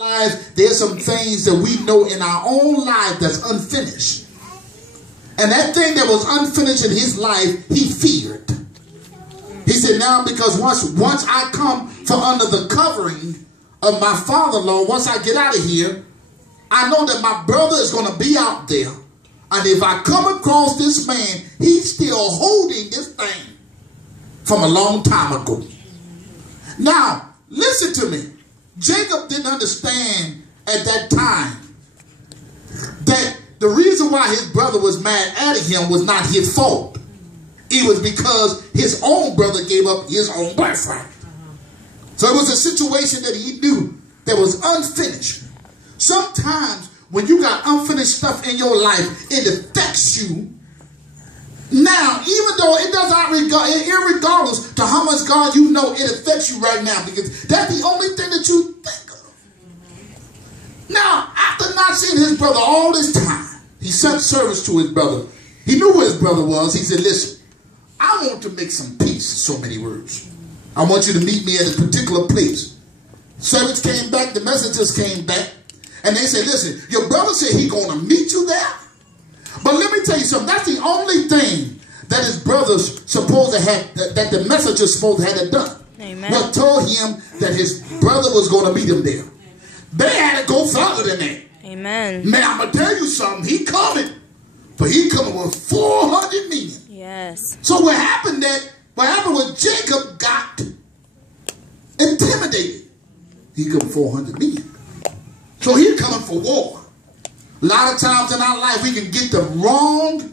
life, there's some things that we know in our own life that's unfinished. And that thing that was unfinished in his life, he feared. He said, now because once I come from under the covering of my father-in-law, once I get out of here, I know that my brother is going to be out there. And if I come across this man, he's still holding this thing from a long time ago. Now, listen to me. Jacob didn't understand at that time that the reason why his brother was mad at him was not his fault. It was because his own brother gave up his own birthright. So it was a situation that he knew that was unfinished. Sometimes when you got unfinished stuff in your life, it affects you. Now, even though it does not irregardless to how much God you know, it affects you right now because that's the only thing that you think of. Now, after not seeing his brother all this time, he sent service to his brother. He knew where his brother was. He said, listen, I want to make some peace, so many words. I want you to meet me at a particular place. Servants came back, the messengers came back, and they said, listen, your brother said he's going to meet you there. But let me tell you something. That's the only thing that his brothers supposed to have, that the messenger supposed to have done. Amen. What told him that his brother was going to meet him there. They had to go further than that. Amen. Now, I'm going to tell you something. He coming. But he coming with 400 men. Yes. So what happened was Jacob got intimidated. He come 400 men. So he's coming for war. A lot of times in our life, we can get the wrong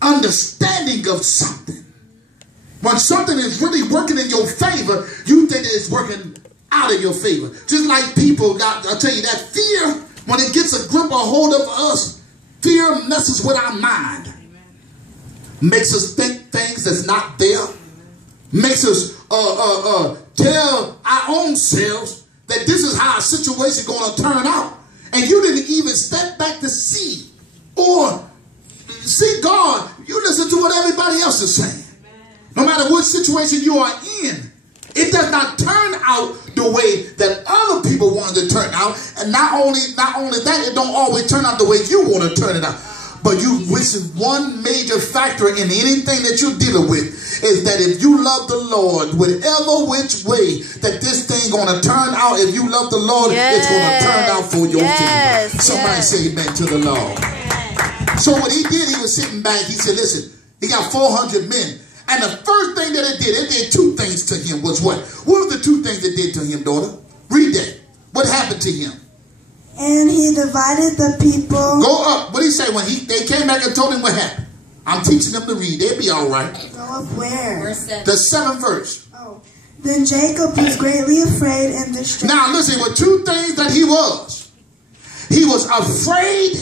understanding of something. When something is really working in your favor, you think that it's working out of your favor. Just like people got, I'll tell you that fear, when it gets a grip or hold of us, fear messes with our mind. Makes us think things that's not there. Makes us tell our own selves that this is how a situation is going to turn out. And you didn't even step back to see or see God. You listen to what everybody else is saying. No matter what situation you are in, it does not turn out the way that other people wanted to turn out. And not only that, it don't always turn out the way you want to turn it out. But which is one major factor in anything that you're dealing with, is that if you love the Lord, whatever which way that this thing going to turn out, if you love the Lord, it's going to turn out for your favor. Somebody say amen to the Lord. So what he did, he was sitting back. He said, listen, he got 400 men. And the first thing that it did two things to him was what? What were the two things it did to him, daughter? Read that. What happened to him? And he divided the people. Go up. What did he say when they came back and told him what happened? I'm teaching them to read. They'll be all right. Go up where? The 7th verse. Oh. Then Jacob was greatly afraid and distressed. Now listen, with two things that he was. He was afraid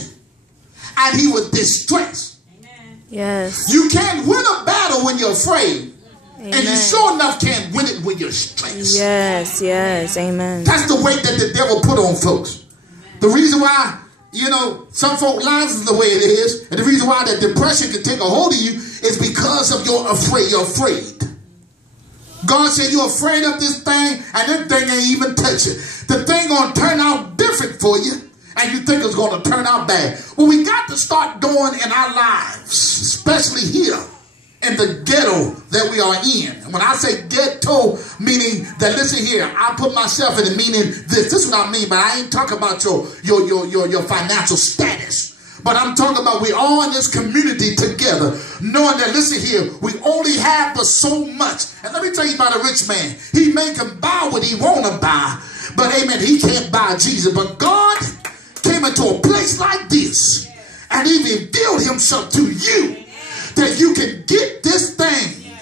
and he was distressed. Amen. Yes. You can't win a battle when you're afraid. Amen. And you sure enough can't win it when you're stressed. Yes, yes. Amen. That's the weight that the devil put on folks. The reason why, some folk lives is the way it is, and the reason why that depression can take a hold of you is because of you're afraid. God said you're afraid of this thing, and this thing ain't even touch it. The thing gonna turn out different for you, and you think it's gonna turn out bad. Well, we got to start doing in our lives, especially here in the ghetto that we are in. And when I say ghetto, meaning that, listen here, I put myself in the meaning this is what I mean, but I ain't talking about your financial status. But I'm talking about we all in this community together, knowing that, listen here, we only have but so much. And let me tell you about a rich man. He can buy what he want to buy, but amen, he can't buy Jesus. But God came into a place like this, and he revealed himself to you, that you can get this thing,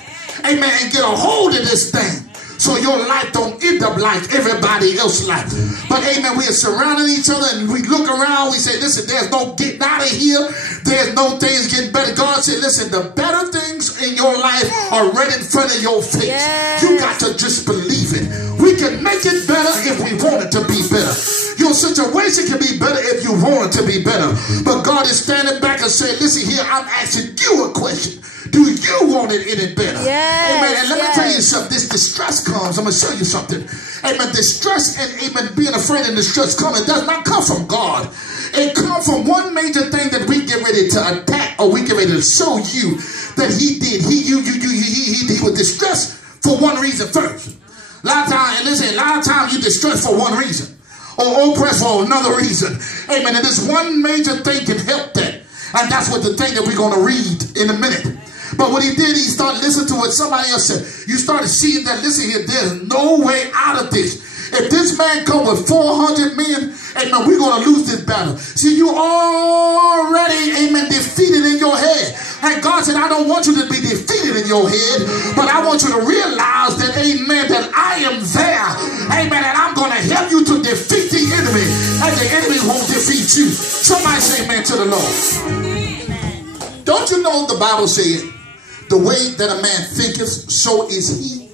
amen, and get a hold of this thing so your life don't end up like everybody else's life. But amen, we are surrounding each other and we look around, we say, listen, there's no getting out of here. There's no things getting better. God said, listen, the better things in your life are right in front of your face. Yes. You got to just believe it. We can make it better if we want it to be better. Your situation can be better if you want it to be better. But God is standing back and saying, listen here, I'm asking you a question. Do you want it any better? Yes, Amen. And let me tell you yes. something. This distress comes. I'm going to show you something. Amen. Distress and amen, being afraid and distress coming does not come from God. It comes from one major thing that we get ready to attack, or we get ready to show you that he did. He was distressed for one reason first. A lot of times, and listen, a lot of times you distressed for one reason, or oppressed for another reason. Amen. And this one major thing can help that. And that's what the thing that we're going to read in a minute. But what he did, he started listening to what somebody else said. You started seeing that, listen here, there's no way out of this. If this man come with 400 men, amen, we're going to lose this battle. See, you already, amen, defeated in your head. And God said, I don't want you to be defeated in your head, but I want you to realize that, amen, that I am there, amen, and I'm going to help you to defeat the enemy, and the enemy won't defeat you. Somebody say amen to the Lord. Amen. Don't you know the Bible said, the way that a man thinketh, so is he.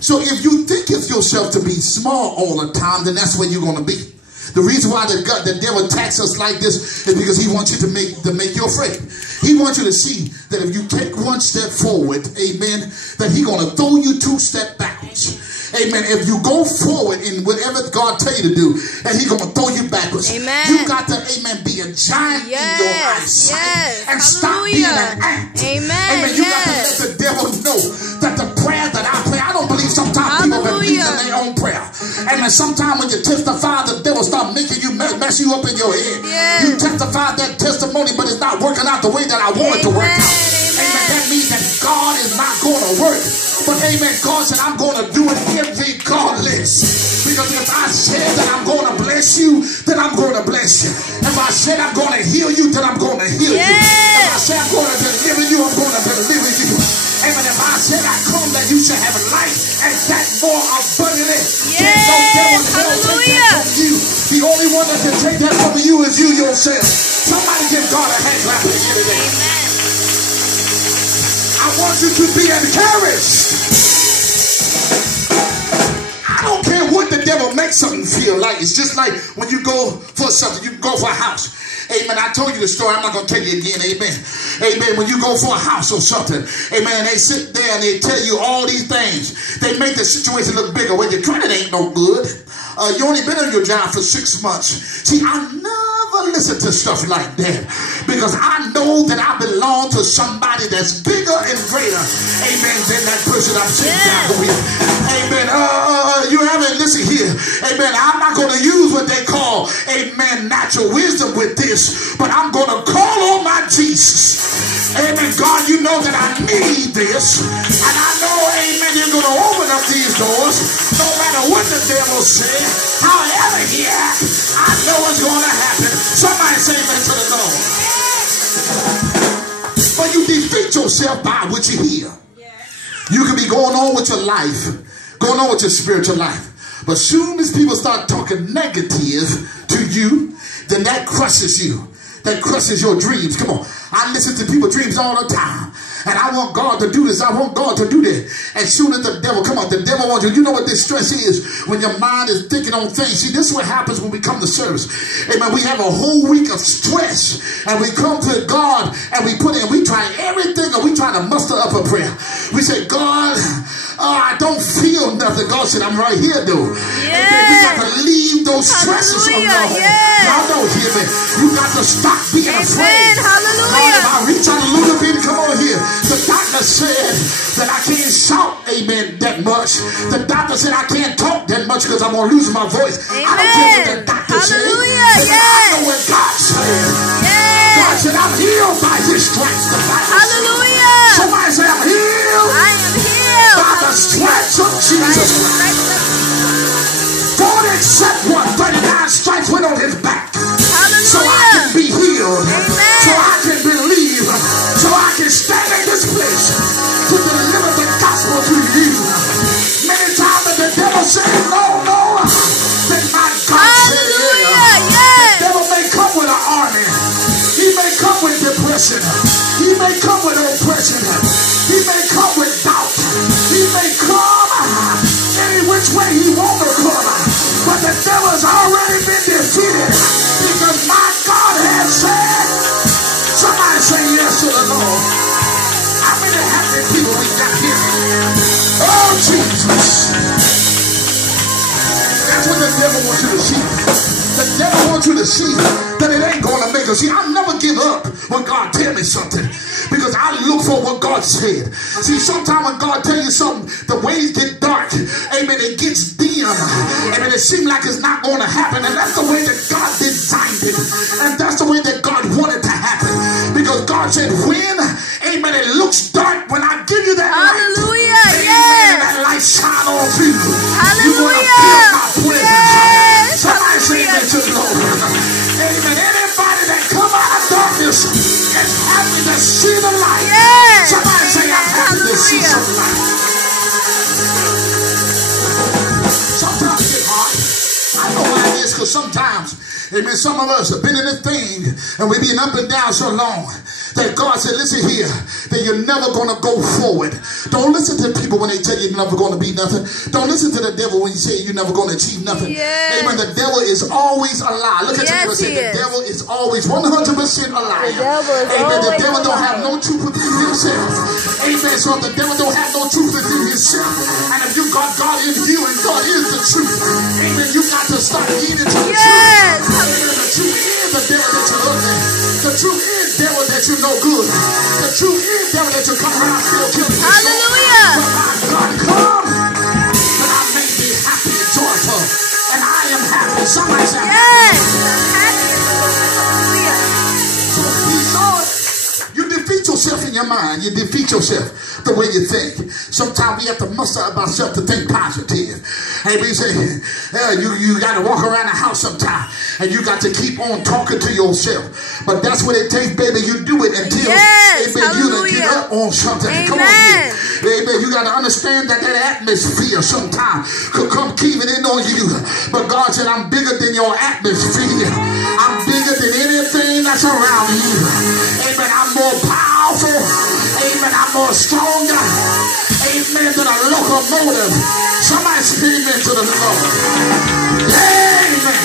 So if you thinketh yourself to be small all the time, then that's where you're going to be. The reason why the devil attacks us like this is because he wants you to make you afraid. He wants you to see that if you take one step forward, amen, that he's going to throw you 2 steps backwards. Amen. If you go forward in whatever God tell you to do, and he's going to throw you backwards. Amen. You got to, amen, be a giant in your eyesight. And stop being an ant. Amen. Amen. You got to let the devil know that the prayer that I pray, I don't believe sometimes people believe in their own prayer. Amen. Sometimes when you testify, the devil start making you mess you up in your head. Yes. You testify that testimony, but it's not working out the way that I want it to work out. Amen. That means that God is not going to work. But amen, God said, I'm going to do it regardless. Because if I said that I'm going to bless you, then I'm going to bless you. If I said I'm going to heal you, then I'm going to heal you. If I said I'm going to deliver you, I'm going to deliver you. Amen. If I said I come that you should have life and that more abundantly, then no devil can take that from you. The only one that can take that from you is you yourself. Somebody give God a hand clap here today. Amen. I want you to be encouraged. I don't care what the devil makes something feel like. It's just like when you go for something, you go for a house. Amen. I told you the story. I'm not going to tell you again. Amen. Amen. When you go for a house or something, amen, they sit there and they tell you all these things. They make the situation look bigger. Well, your credit ain't no good. You only been on your job for 6 months. See, I never listen to stuff like that because I know that I belong to somebody that's bigger and greater, amen, than that person I'm sitting down with. Amen. You haven't listened here. Amen. I'm not going to use what they call, amen, natural wisdom with this, but I'm going to call on my Jesus. Amen. God, you know that I need this, and I know, amen, you're going to open up these doors no matter what the devil says. However he acts, I know it's going to happen. Somebody say amen to the Lord. But you defeat yourself by what you hear. You can be going on with your life, going on with your spiritual life. But soon as people start talking negative to you, then that crushes you. That crushes your dreams. Come on. I listen to people's dreams all the time. And I want God to do this. I want God to do that. As soon as the devil, come on, the devil wants you. You know what this stress is? When your mind is thinking on things. See, this is what happens when we come to service. Amen. We have a whole week of stress. And we come to God and we put in, we try everything, and we try to muster up a prayer. We say, God, I don't feel nothing. God said, I'm right here, though. Yes. And then we got to leave those stresses on your home. Yes. Y'all don't hear me. You got to stop being afraid. Hallelujah. God, if I reach out a little bit, come on here. The doctor said that I can't shout, amen, that much. The doctor said I can't talk that much because I'm going to lose my voice. Amen. I don't care what the doctor said. Hallelujah. Yes. I know what God said. Yes. God said I'm healed by his stripes. Hallelujah. Somebody say I'm healed. I am healed. By the stripes of Jesus Christ. For except 139 stripes went on his back. Hallelujah. So I can be healed. Amen. So I can believe. So I can stand in this place to deliver the gospel to you. Many times that the devil said no, then my God said yes. The devil may come with an army. He may come with depression. He may come with oppression. He may come with doubt. He may come any which way he wants to come. But the devil has already been defeated because my God has said. Somebody say yes to the Lord. How many to see that it ain't going to make us. See, I never give up when God tell me something, because I look for what God said. See, sometimes when God tell you something, the ways get dark. Amen. It gets dim. Amen. It seems like it's not going to happen. And that's the way that God designed it. And that's the way that God wanted to happen. Because God said, when, amen, it looks dark, when I give you that Hallelujah. light, amen, Yes. that light shine on you. Hallelujah. You're going to feel my presence. Yes. Somebody say Hallelujah. that to the Lord. Amen. Anybody that come out of darkness is happy to see the light. Yes. Somebody say, I'm happy to see Hallelujah. some light. Sometimes it get hard. I know why it is, because sometimes, amen, some of us have been in this thing and we've been up and down so long that God said, listen here, that you're never going to go forward. Don't listen to people when they tell you you're never going to be nothing. Don't listen to the devil when he say you're never going to achieve nothing. Yes. Amen. The devil is always a lie. Look at Yes, you and say, he the is. devil is always 100% a liar. The devil is Amen. The always devil a don't have liar. no truth within himself. Amen. So if the devil don't have no truth within himself, and if you got God in you and God is the truth, amen, you got to start eating to the Yes. truth. Amen. The truth is the devil that you look at. The truth is devil that you know good. The truth is devil that you come around still killing. Hallelujah. But my God, come that I may be happy and joyful. And I am happy. Somebody say, Yes. I'm happy. Hallelujah. so he saw it. You defeat yourself in your mind. You defeat yourself the way you think. Sometimes we have to muster up ourselves to think positive. Hey, we say, you got to walk around the house sometime and you got to keep on talking to yourself. But that's what it takes, baby. You do it until Yes, amen, you done hallelujah. get up on something. Come on Amen. here. Amen. You got to understand that atmosphere sometimes could come keeping in on you. But God said, I'm bigger than your atmosphere. I'm bigger than anything that's around you. Amen. I'm more powerful. Amen. I'm more stronger. Amen. Than a locomotive. Somebody speak amen to the Lord. Amen.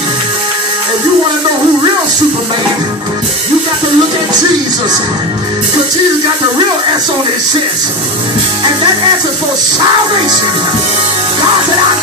If you want to know who real Superman, you got to look at Jesus. Because Jesus got the real S on his chest. And that S is for salvation. God said, I